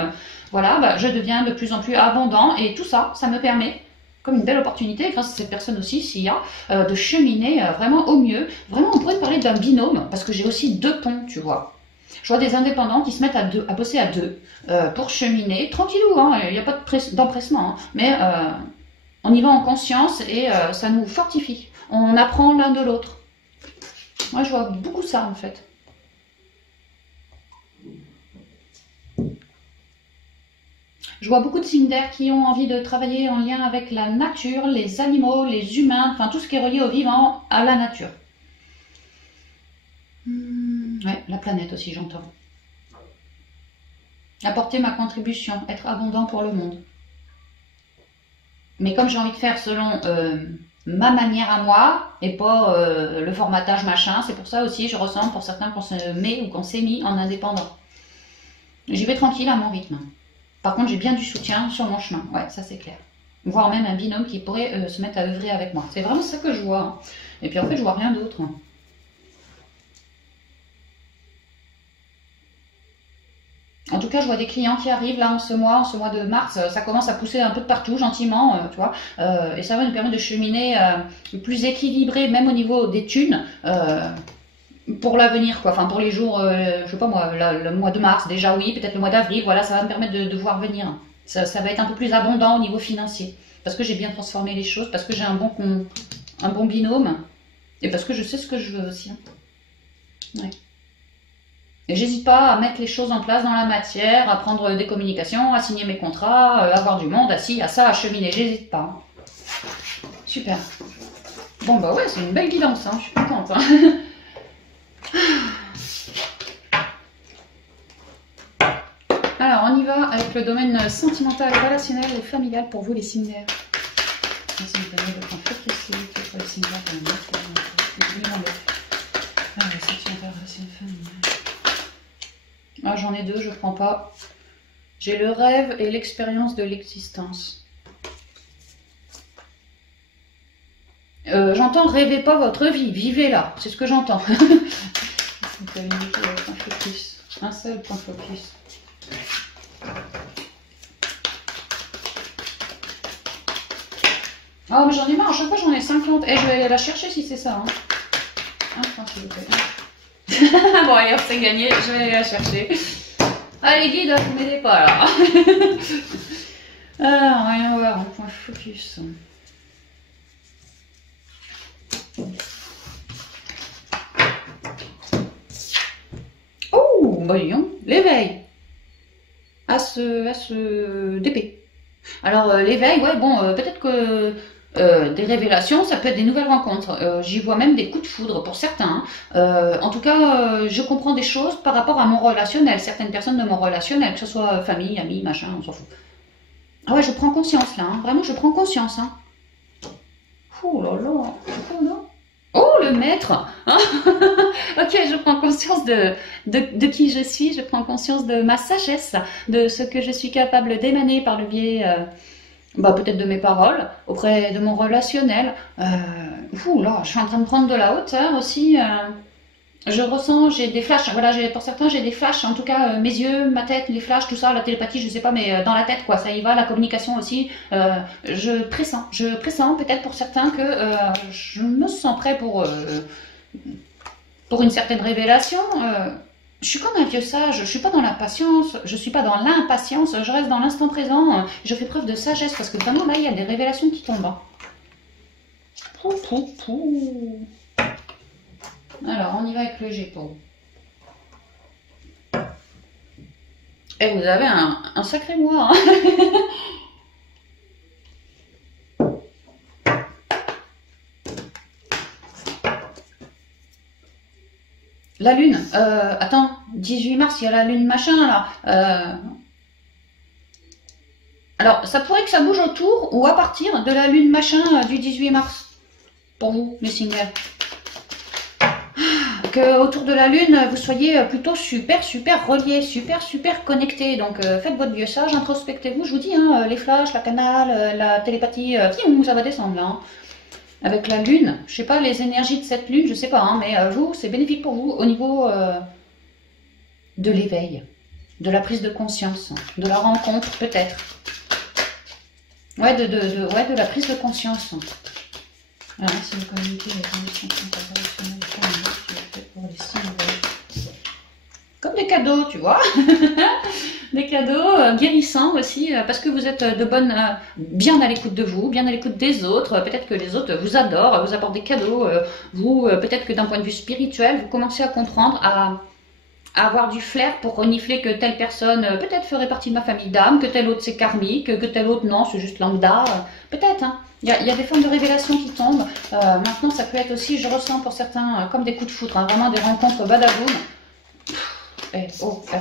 voilà, je deviens de plus en plus abondant et tout ça, ça me permet, comme une belle opportunité, grâce à cette personne aussi, s'il y a, de cheminer vraiment au mieux. Vraiment, on pourrait parler d'un binôme, parce que j'ai aussi deux ponts, tu vois. Je vois des indépendants qui se mettent à bosser à deux pour cheminer, tranquillou, hein, il n'y a pas d'empressement, hein, mais on y va en conscience et ça nous fortifie. On apprend l'un de l'autre. Moi, je vois beaucoup ça, en fait. Je vois beaucoup de signes d'air qui ont envie de travailler en lien avec la nature, les animaux, les humains, enfin tout ce qui est relié au vivant, à la nature. Ouais, la planète aussi, j'entends. Apporter ma contribution, être abondant pour le monde. Mais comme j'ai envie de faire selon ma manière à moi, et pas le formatage machin, c'est pour ça aussi je ressens pour certains qu'on se met ou qu'on s'est mis en indépendant. J'y vais tranquille à mon rythme. Par contre, j'ai bien du soutien sur mon chemin. Ouais, ça c'est clair. Voire même un binôme qui pourrait se mettre à œuvrer avec moi. C'est vraiment ça que je vois. Et puis en fait, je vois rien d'autre. En tout cas, je vois des clients qui arrivent là en ce mois de mars. Ça commence à pousser un peu de partout, gentiment, tu vois. Et ça va nous permettre de cheminer plus équilibré, même au niveau des thunes. Pour l'avenir, quoi, enfin pour les jours, je sais pas moi, le mois de mars déjà, oui, peut-être le mois d'avril, voilà, ça va me permettre de voir venir. Ça va être un peu plus abondant au niveau financier, parce que j'ai bien transformé les choses, parce que j'ai un bon binôme, et parce que je sais ce que je veux aussi. Hein. Ouais. Et j'hésite pas à mettre les choses en place dans la matière, à prendre des communications, à signer mes contrats, à avoir du monde, à ci, à ça, à cheminer, j'hésite pas. Hein. Super. Bon bah ouais, c'est une belle guidance, hein, je suis contente. Hein. Alors, on y va avec le domaine sentimental, relationnel et familial pour vous, les signes d'air. Ça me permet de prendre très précis pour les signes d'air. Sentimental, relationnel, familial. j'en ai deux, je prends pas. J'ai le rêve et l'expérience de l'existence. J'entends rêvez pas votre vie, vivez-la, c'est ce que j'entends. Un seul point focus. Oh mais j'en ai marre, à chaque fois j'en ai 50. Et je vais aller la chercher si c'est ça. Hein. Un point s'il vous plaît. Bon allez, c'est gagné, je vais aller la chercher. Allez guide, vous m'aidez pas là. Ah, rien à voir, un point focus. Oh, voyons, l'éveil. As d'épée. Alors l'éveil, ouais, bon, peut-être que des révélations, ça peut être des nouvelles rencontres. J'y vois même des coups de foudre pour certains. En tout cas, je comprends des choses par rapport à mon relationnel. Certaines personnes de mon relationnel, que ce soit famille, amis, machin, on s'en fout. Ah ouais, je prends conscience là, hein. Vraiment, je prends conscience. Hein. Oh là là, c'est quoi, non? Oh, le maître. Hein. Ok, je prends conscience de qui je suis, je prends conscience de ma sagesse, de ce que je suis capable d'émaner par le biais, peut-être de mes paroles, auprès de mon relationnel. Ouh là, je suis en train de prendre de la hauteur aussi. Je ressens, j'ai des flashs, voilà, pour certains j'ai des flashs, en tout cas mes yeux, ma tête, les flashs, tout ça, la télépathie, je sais pas, mais dans la tête quoi, ça y va, la communication aussi, je pressens peut-être pour certains que je me sens prêt pour une certaine révélation. Je suis comme un vieux sage, je suis pas dans la patience, je suis pas dans l'impatience, je reste dans l'instant présent, je fais preuve de sagesse parce que vraiment là il y a des révélations qui tombent. Hein. Pou, pou, pou. Alors, on y va avec le Gémeaux. Et vous avez un sacré mois. Hein. La lune. Attends, 18 mars, il y a la lune machin là. Alors, ça pourrait que ça bouge autour ou à partir de la lune machin du 18 mars. Pour vous, les singles. Que autour de la lune, vous soyez plutôt super reliés, super connectés. Donc faites votre vieux sage, introspectez-vous. Je vous dis, hein, les flashs, la canal, la télépathie, ça va descendre là. Hein. Avec la lune, je sais pas les énergies de cette lune, je sais pas, hein, mais vous, c'est bénéfique pour vous au niveau de l'éveil, de la prise de conscience, de la rencontre peut-être. Ouais, de la prise de conscience. Alors, merci de communiquer les conditions internationales pour les signes. Comme des cadeaux, tu vois. Des cadeaux guérissants aussi, parce que vous êtes bien à l'écoute de vous, bien à l'écoute des autres. Peut-être que les autres vous adorent, vous apportent des cadeaux. Peut-être que d'un point de vue spirituel, vous commencez à comprendre, à avoir du flair pour renifler que telle personne peut-être ferait partie de ma famille d'âme, que telle autre c'est karmique, que telle autre non, c'est juste lambda. Peut-être, hein. Il y a des formes de révélation qui tombent. Maintenant, ça peut être aussi, je ressens pour certains, comme des coups de foudre, hein, vraiment des rencontres badaboum. Elle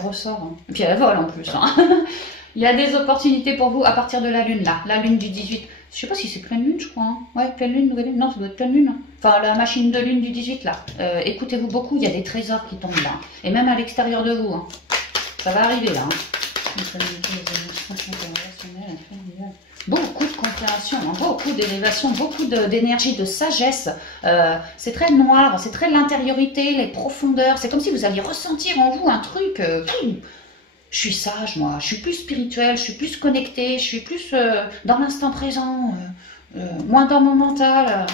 ressort. Hein. Et puis elle vole en plus. Hein. Il y a des opportunités pour vous à partir de la lune, là. La lune du 18. Je sais pas si c'est pleine lune, je crois. Hein. Ouais, pleine lune, nouvelle lune. Non, ça doit être pleine lune. Hein. Enfin, la machine de lune du 18, là. Écoutez-vous beaucoup, il y a des trésors qui tombent là. Et même à l'extérieur de vous. Hein. Ça va arriver là. Hein. Beaucoup de compréhension, hein, beaucoup d'élévation, beaucoup d'énergie, de sagesse. C'est très noir, c'est très l'intériorité, les profondeurs. C'est comme si vous alliez ressentir en vous un truc. Je suis sage, moi. Je suis plus spirituelle, je suis plus connectée, je suis plus dans l'instant présent, moins dans mon mental.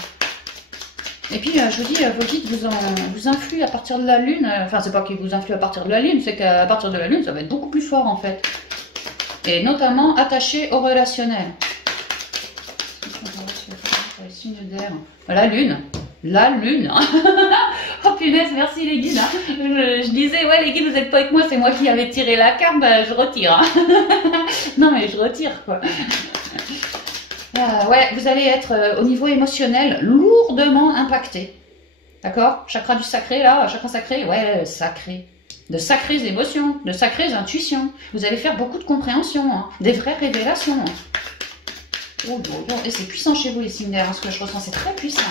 Et puis, je vous dis, vos guides vous influent à partir de la lune. Enfin, c'est pas qu'ils vous influent à partir de la lune, c'est qu'à partir de la lune, ça va être beaucoup plus fort, en fait. Et notamment attaché au relationnel. La lune. La lune. Oh punaise, merci les guides. Hein. Je disais, ouais les guides, vous n'êtes pas avec moi, c'est moi qui avais tiré la carte, je retire. Hein. Non mais je retire quoi. Ouais, vous allez être au niveau émotionnel lourdement impacté. D'accord? Chakra du sacré là, chakra sacré, ouais, sacré. De sacrées émotions, de sacrées intuitions. Vous allez faire beaucoup de compréhension, hein, des vraies révélations. Oh, et c'est puissant chez vous les signes d'air, hein, ce que je ressens, c'est très puissant.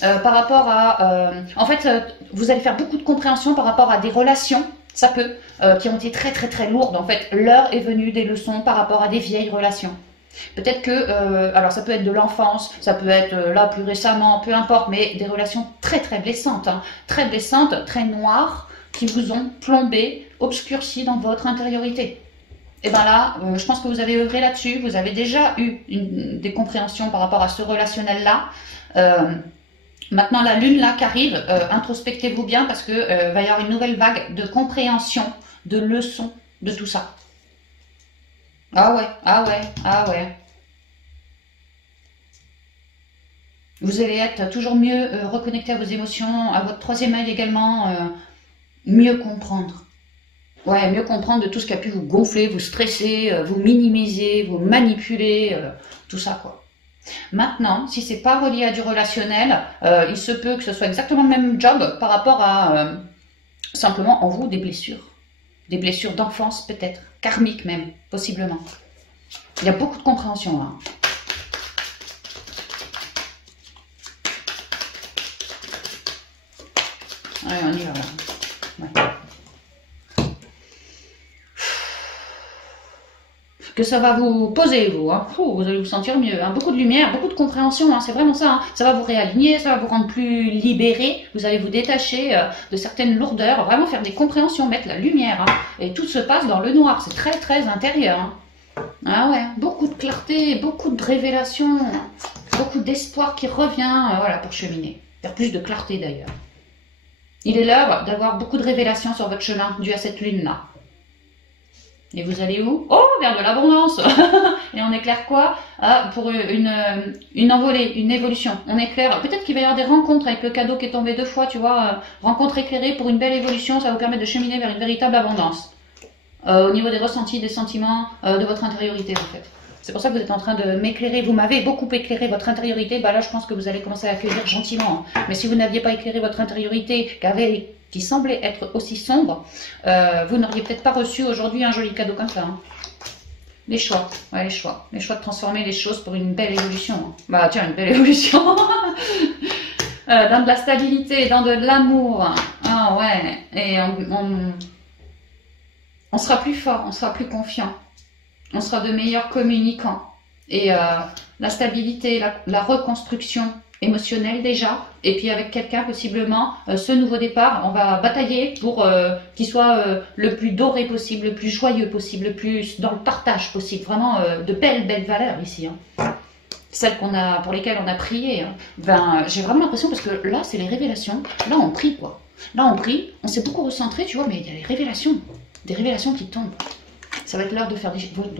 Par rapport à... en fait, vous allez faire beaucoup de compréhension par rapport à des relations Ça peut, qui ont été très très très lourdes en fait. L'heure est venue des leçons par rapport à des vieilles relations. Peut-être que, alors ça peut être de l'enfance, ça peut être là plus récemment, peu importe, mais des relations très très blessantes, hein, très blessantes, très noires, qui vous ont plombé, obscurci dans votre intériorité. Et bien là, je pense que vous avez œuvré là-dessus, vous avez déjà eu des compréhensions par rapport à ce relationnel-là. Maintenant, la lune là qui arrive, introspectez-vous bien parce que va y avoir une nouvelle vague de compréhension, de leçons, de tout ça. Ah ouais, ah ouais, ah ouais. Vous allez être toujours mieux reconnecté à vos émotions, à votre troisième œil également, mieux comprendre. Ouais, mieux comprendre de tout ce qui a pu vous gonfler, vous stresser, vous minimiser, vous manipuler, tout ça quoi. Maintenant, si c'est pas relié à du relationnel, il se peut que ce soit exactement le même job par rapport à simplement en vous des blessures d'enfance peut-être, karmiques même, possiblement. Il y a beaucoup de compréhension là. Allez, on y va là. Ouais. Que ça va vous poser, vous. Hein. Vous allez vous sentir mieux. Hein. Beaucoup de lumière, beaucoup de compréhension. Hein. C'est vraiment ça. Hein. Ça va vous réaligner, ça va vous rendre plus libéré. Vous allez vous détacher de certaines lourdeurs. Vraiment faire des compréhensions, mettre la lumière. Hein. Et tout se passe dans le noir. C'est très, très intérieur. Hein. Ah ouais, beaucoup de clarté, beaucoup de révélation, beaucoup d'espoir qui revient voilà, pour cheminer. Vers plus de clarté d'ailleurs. Il est l'heure d'avoir beaucoup de révélations sur votre chemin dû à cette lune-là. Et vous allez où? Oh, vers de l'abondance. Et on éclaire quoi? Pour une envolée, une évolution. On éclaire, peut-être qu'il va y avoir des rencontres avec le cadeau qui est tombé 2 fois, tu vois. Rencontre éclairée pour une belle évolution, ça va vous permettre de cheminer vers une véritable abondance. Au niveau des ressentis, des sentiments, de votre intériorité en fait. C'est pour ça que vous êtes en train de m'éclairer. Vous m'avez beaucoup éclairé votre intériorité. Bah là, je pense que vous allez commencer à accueillir gentiment. Mais si vous n'aviez pas éclairé votre intériorité, qui semblait être aussi sombre, vous n'auriez peut-être pas reçu aujourd'hui un joli cadeau comme ça. Hein. Les choix, ouais, les choix. Les choix de transformer les choses pour une belle évolution. Hein. Bah tiens, une belle évolution. Dans de la stabilité, dans de l'amour. Ah ouais. Et on sera plus fort, on sera plus confiant. On sera de meilleurs communicants. Et la stabilité, la reconstruction émotionnelle déjà, et puis avec quelqu'un possiblement, ce nouveau départ, on va batailler pour qu'il soit le plus doré possible, le plus joyeux possible, le plus dans le partage possible. Vraiment de belles valeurs ici. Hein. Celles pour lesquelles on a prié. Hein. Ben, j'ai vraiment l'impression, parce que là, c'est les révélations. Là, on prie quoi. Là, on prie, on s'est beaucoup recentré, tu vois, mais il y a les révélations. Des révélations qui tombent. Ça va être l'heure de faire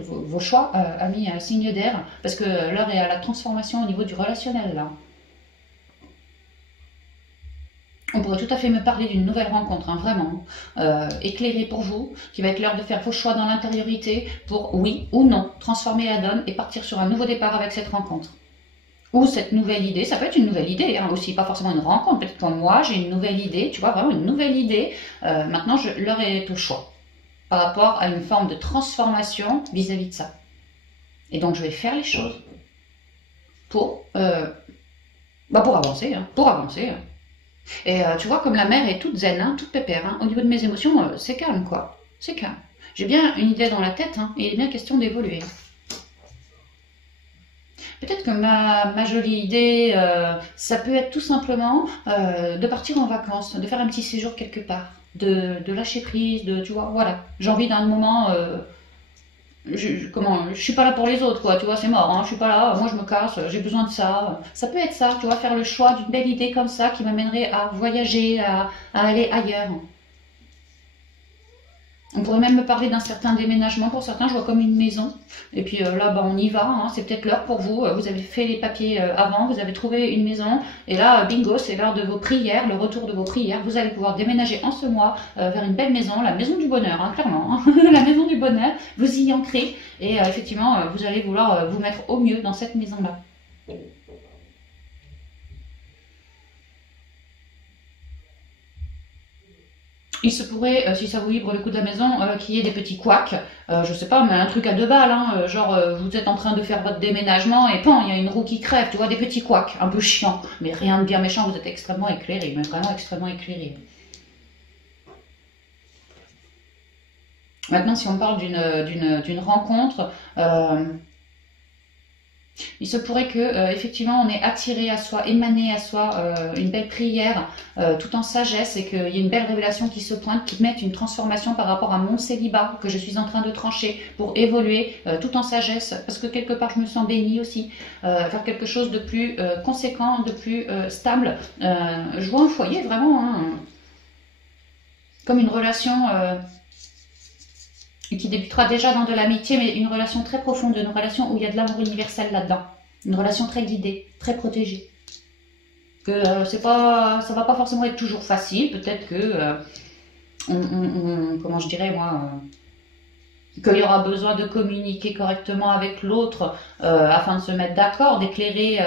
vos choix, amis signe d'air, parce que l'heure est à la transformation au niveau du relationnel, là. On pourrait tout à fait me parler d'une nouvelle rencontre, hein, vraiment, éclairée pour vous, qui va être l'heure de faire vos choix dans l'intériorité pour, oui ou non, transformer la donne et partir sur un nouveau départ avec cette rencontre. Ou cette nouvelle idée, ça peut être une nouvelle idée hein, aussi, pas forcément une rencontre, peut-être que moi j'ai une nouvelle idée, tu vois, vraiment une nouvelle idée, maintenant l'heure est au choix. Par rapport à une forme de transformation vis-à-vis de ça. Et donc, je vais faire les choses pour avancer. Hein, pour avancer. Hein. Et tu vois, comme la mer est toute zen, hein, toute pépère, hein, au niveau de mes émotions, c'est calme, quoi. C'est calme. J'ai bien une idée dans la tête, hein, et il est bien question d'évoluer. Peut-être que ma jolie idée, ça peut être tout simplement de partir en vacances, de faire un petit séjour quelque part. De lâcher prise, tu vois, voilà. J'ai envie d'un moment, je suis pas là pour les autres, quoi, tu vois, c'est mort, hein, je suis pas là, moi je me casse, j'ai besoin de ça. Ça peut être ça, tu vois, faire le choix d'une belle idée comme ça qui m'amènerait à voyager, à aller ailleurs. On pourrait même me parler d'un certain déménagement. Pour certains, je vois comme une maison. Et puis là, bah, on y va. Hein. C'est peut-être l'heure pour vous. Vous avez fait les papiers avant. Vous avez trouvé une maison. Et là, bingo, c'est l'heure de vos prières, le retour de vos prières. Vous allez pouvoir déménager en ce mois vers une belle maison, la maison du bonheur, hein, clairement. Hein. La maison du bonheur. Vous y ancrez. Et effectivement, vous allez vouloir vous mettre au mieux dans cette maison-là. Il se pourrait, si ça vous vibre le coup de la maison, qu'il y ait des petits couacs. Je sais pas, mais un truc à 2 balles, hein, genre vous êtes en train de faire votre déménagement et pan, il y a une roue qui crève, tu vois, des petits couacs, un peu chiants, mais rien de bien méchant, vous êtes extrêmement éclairé, mais vraiment extrêmement éclairé. Maintenant, si on parle d'une rencontre, il se pourrait que effectivement on ait attiré à soi, émané à soi une belle prière tout en sagesse et qu'il y ait une belle révélation qui se pointe, qui mette une transformation par rapport à mon célibat que je suis en train de trancher pour évoluer tout en sagesse, parce que quelque part je me sens bénie aussi, faire quelque chose de plus conséquent, de plus stable. Je vois un foyer vraiment comme une relation qui débutera déjà dans de l'amitié, mais une relation très profonde, une relation où il y a de l'amour universel là-dedans. Une relation très guidée, très protégée. Que ça va pas forcément être toujours facile, peut-être que, comment je dirais moi, qu'il y aura besoin de communiquer correctement avec l'autre afin de se mettre d'accord, d'éclairer.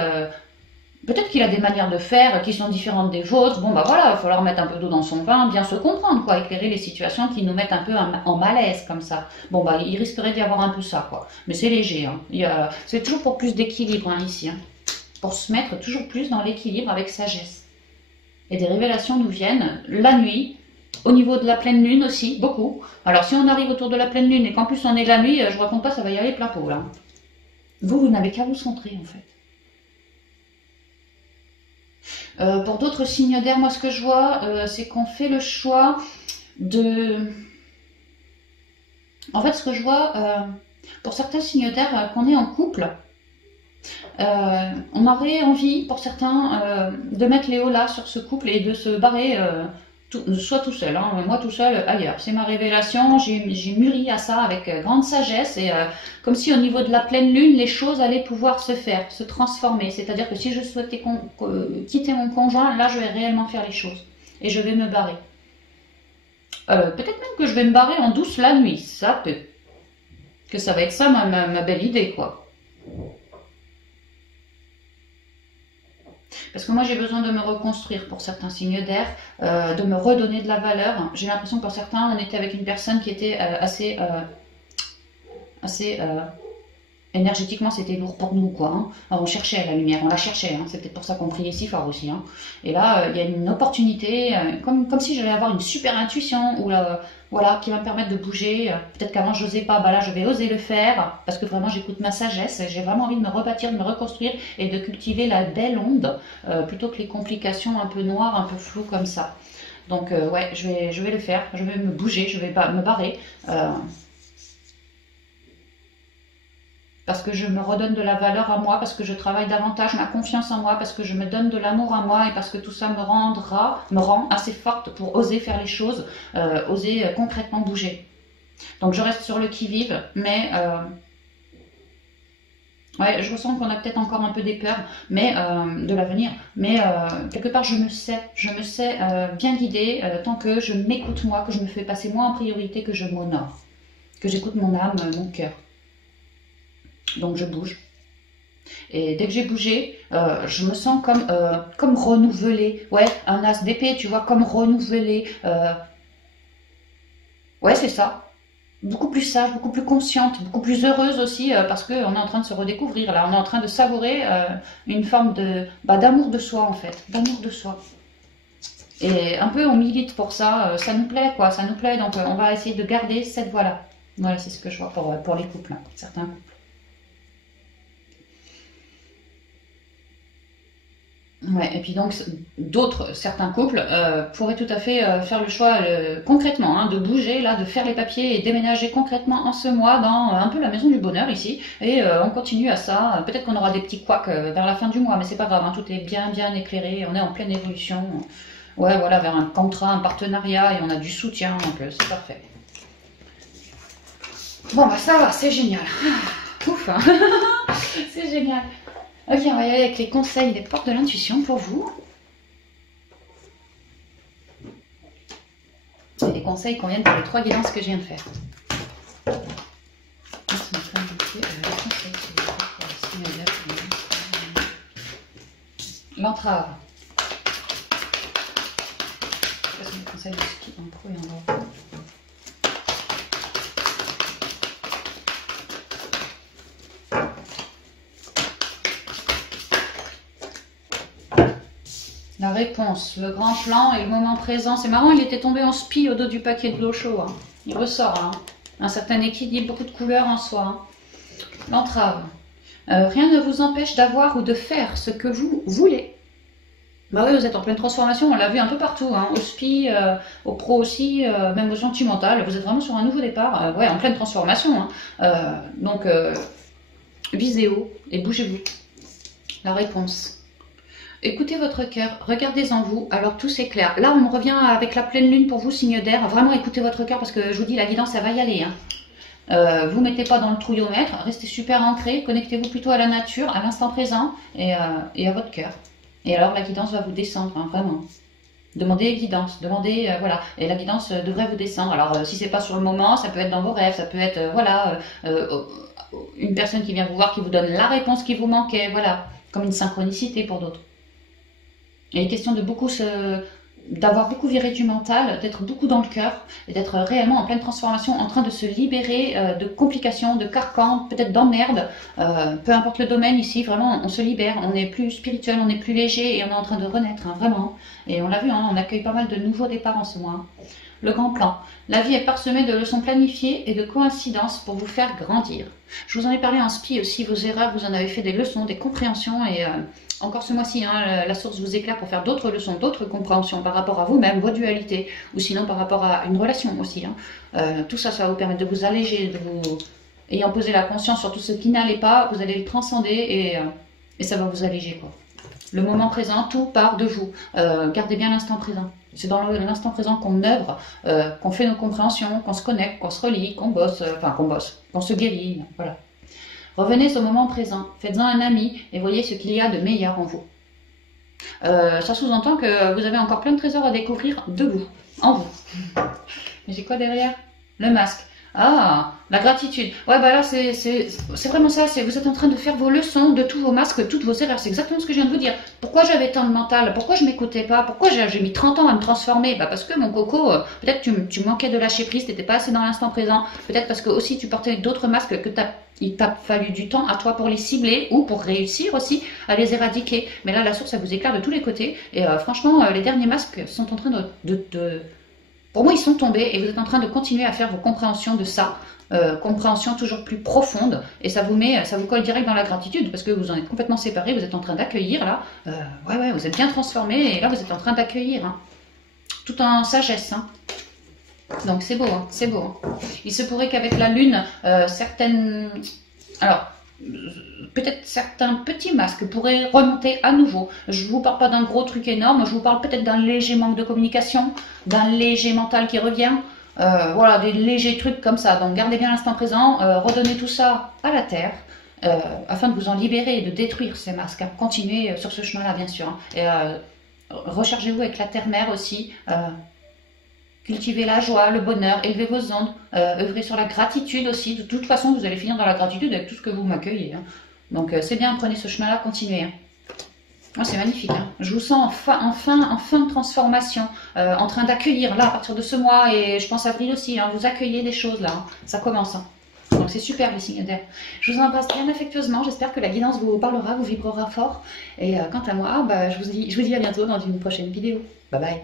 Peut-être qu'il a des manières de faire qui sont différentes des vôtres. Bon, bah voilà, il va falloir mettre un peu d'eau dans son vin, bien se comprendre, quoi. Éclairer les situations qui nous mettent un peu en malaise, comme ça. Bon, bah, il risquerait d'y avoir un peu ça, quoi. Mais c'est léger, hein. C'est toujours pour plus d'équilibre, hein, ici, hein. Pour se mettre toujours plus dans l'équilibre avec sagesse. Et des révélations nous viennent la nuit, au niveau de la pleine lune aussi, beaucoup. Alors, si on arrive autour de la pleine lune et qu'en plus on est la nuit, je raconte pas, ça va y aller plein pot, là. Vous n'avez qu'à vous centrer, en fait. Pour d'autres signes d'air, moi ce que je vois, c'est qu'on fait le choix de... En fait, ce que je vois, pour certains signes d'air, qu'on est en couple, on aurait envie, pour certains, de mettre Léo là, sur ce couple, et de se barrer, soit tout seul, hein, moi tout seul, ailleurs. C'est ma révélation, j'ai mûri à ça avec grande sagesse, et comme si au niveau de la pleine lune, les choses allaient pouvoir se faire, se transformer. C'est-à-dire que si je souhaitais quitter mon conjoint, là je vais réellement faire les choses, et je vais me barrer. Peut-être même que je vais me barrer en douce la nuit, ça peut. Que ça va être ça ma belle idée, quoi. Parce que moi j'ai besoin de me reconstruire pour certains signes d'air, de me redonner de la valeur. J'ai l'impression que pour certains on était avec une personne qui était assez énergétiquement c'était lourd pour nous, quoi, hein. Alors, on cherchait la lumière, on la cherchait, hein. C'est peut-être pour ça qu'on priait si fort aussi, hein. Et là il y a une opportunité, comme si j'allais avoir une super intuition ou voilà, qui va me permettre de bouger. Peut-être qu'avant je n'osais pas, bah là je vais oser le faire parce que vraiment j'écoute ma sagesse, j'ai vraiment envie de me rebâtir, de me reconstruire et de cultiver la belle onde plutôt que les complications un peu noires, un peu floues comme ça. Donc ouais, je vais le faire, je vais me bouger, je vais pas me barrer. Parce que je me redonne de la valeur à moi, parce que je travaille davantage ma confiance en moi, parce que je me donne de l'amour à moi et parce que tout ça me rend assez forte pour oser faire les choses, oser concrètement bouger. Donc je reste sur le qui-vive, mais ouais, je ressens qu'on a peut-être encore un peu des peurs de l'avenir, mais quelque part je me sais bien guidée tant que je m'écoute moi, que je me fais passer moi en priorité, que je m'honore, que j'écoute mon âme, mon cœur. Donc je bouge. Et dès que j'ai bougé, je me sens comme renouvelée. Ouais, un as d'épée, tu vois, comme renouvelée. Ouais, c'est ça. Beaucoup plus sage, beaucoup plus consciente, beaucoup plus heureuse aussi, parce qu'on est en train de se redécouvrir, là. On est en train de savourer une forme d'amour de soi, en fait. D'amour de soi. Et un peu, on milite pour ça. Ça nous plaît, quoi. Ça nous plaît. Donc, on va essayer de garder cette voie-là. Voilà, c'est ce que je vois pour les couples, hein, certains couples. Ouais, et puis donc certains couples pourraient tout à fait faire le choix concrètement, hein, de bouger là, de faire les papiers et déménager concrètement en ce mois dans un peu la maison du bonheur ici. Et on continue à ça. Peut-être qu'on aura des petits couacs vers la fin du mois, mais c'est pas grave, hein, tout est bien éclairé, on est en pleine évolution. Ouais, voilà, vers un contrat, un partenariat et on a du soutien, donc c'est parfait. Bon, bah ça va, c'est génial. Ouf, hein. C'est génial. Ok, on va y aller avec les conseils des portes de l'intuition pour vous. C'est les conseils qu'on vient pour les 3 guidances que je viens de faire. L'entrave. C'est les conseils de ski en pro et en bas. La réponse, le grand plan et le moment présent. C'est marrant, il était tombé en spi au dos du paquet de l'eau chaud, hein. Il ressort, hein. Un certain équilibre, beaucoup de couleurs en soi. Hein. L'entrave. Rien ne vous empêche d'avoir ou de faire ce que vous voulez. Bah oui, vous êtes en pleine transformation, on l'a vu un peu partout, hein, au SPI, au pro aussi, même au sentimental, vous êtes vraiment sur un nouveau départ, ouais, en pleine transformation. Hein. Donc, visez haut et bougez-vous. La réponse. Écoutez votre cœur, regardez en vous, alors tout s'éclaire. Là, on revient avec la pleine lune pour vous, signe d'air. Vraiment, écoutez votre cœur parce que je vous dis, la guidance, ça va y aller. Hein. Vous mettez pas dans le trouillomètre, restez super ancré, connectez-vous plutôt à la nature, à l'instant présent et à votre cœur. Et alors la guidance va vous descendre, hein, vraiment. Demandez guidance, demandez, voilà. Et la guidance devrait vous descendre. Alors si c'est pas sur le moment, ça peut être dans vos rêves, ça peut être, voilà, une personne qui vient vous voir, qui vous donne la réponse qui vous manquait, voilà. Comme une synchronicité pour d'autres. Il est question de d'avoir beaucoup viré du mental, d'être beaucoup dans le cœur et d'être réellement en pleine transformation, en train de se libérer de complications, de carcans, peut-être d'emmerdes, peu importe le domaine ici, vraiment on se libère, on est plus spirituel, on est plus léger et on est en train de renaître, hein, vraiment. Et on l'a vu, hein, on accueille pas mal de nouveaux départs en ce mois. Hein. Le grand plan. La vie est parsemée de leçons planifiées et de coïncidences pour vous faire grandir. Je vous en ai parlé en SPI aussi, vos erreurs, vous en avez fait des leçons, des compréhensions et encore ce mois-ci, hein, la source vous éclaire pour faire d'autres leçons, d'autres compréhensions par rapport à vous-même, vos dualités, ou sinon par rapport à une relation aussi. Hein. Tout ça, ça va vous permettre de vous alléger, de vous... Ayant posé la conscience sur tout ce qui n'allait pas, vous allez le transcender et ça va vous alléger, quoi. Le moment présent, tout part de vous. Gardez bien l'instant présent. C'est dans l'instant présent qu'on œuvre, qu'on fait nos compréhensions, qu'on se connecte, qu'on se relie, qu'on bosse, qu'on se guérit, voilà. Revenez au moment présent, faites-en un ami et voyez ce qu'il y a de meilleur en vous. Ça sous-entend que vous avez encore plein de trésors à découvrir de vous, en vous. Mais j'ai quoi derrière? Le masque. Ah, la gratitude. Ouais, bah là, c'est vraiment ça. Vous êtes en train de faire vos leçons de tous vos masques, toutes vos erreurs. C'est exactement ce que je viens de vous dire. Pourquoi j'avais tant de mental? Pourquoi je m'écoutais pas? Pourquoi j'ai mis 30 ans à me transformer? Bah parce que mon coco, peut-être tu manquais de lâcher prise, t'étais pas assez dans l'instant présent. Peut-être parce que aussi tu portais d'autres masques que il t'a fallu du temps à toi pour les cibler ou pour réussir aussi à les éradiquer. Mais là, la source, ça vous éclaire de tous les côtés. Et franchement, les derniers masques sont en train pour moi, ils sont tombés et vous êtes en train de continuer à faire vos compréhensions de ça, compréhension toujours plus profonde, et ça vous colle direct dans la gratitude parce que vous en êtes complètement séparés, vous êtes en train d'accueillir là, ouais, vous êtes bien transformés et là vous êtes en train d'accueillir, hein, tout en sagesse. Hein. Donc c'est beau, hein, c'est beau. Hein. Il se pourrait qu'avec la lune, peut-être certains petits masques pourraient remonter à nouveau. Je ne vous parle pas d'un gros truc énorme, je vous parle peut-être d'un léger manque de communication, d'un léger mental qui revient, voilà, des légers trucs comme ça. Donc gardez bien l'instant présent, redonnez tout ça à la terre, afin de vous en libérer et de détruire ces masques. Hein. Continuez sur ce chemin-là, bien sûr. Hein. Et rechargez-vous avec la terre-mère aussi. Cultivez la joie, le bonheur, élevez vos ondes, œuvrez sur la gratitude aussi. De toute façon, vous allez finir dans la gratitude avec tout ce que vous m'accueillez. Hein. Donc c'est bien, prenez ce chemin-là, continuez. Hein. Oh, c'est magnifique. Hein. Je vous sens en fin de transformation, en train d'accueillir, là, à partir de ce mois, et je pense avril aussi, hein, vous accueillez des choses là, hein. Ça commence. Hein. Donc c'est super les signes d'air. Je vous embrasse bien affectueusement, j'espère que la guidance vous parlera, vous vibrera fort. Et quant à moi, bah, je vous dis à bientôt dans une prochaine vidéo. Bye bye.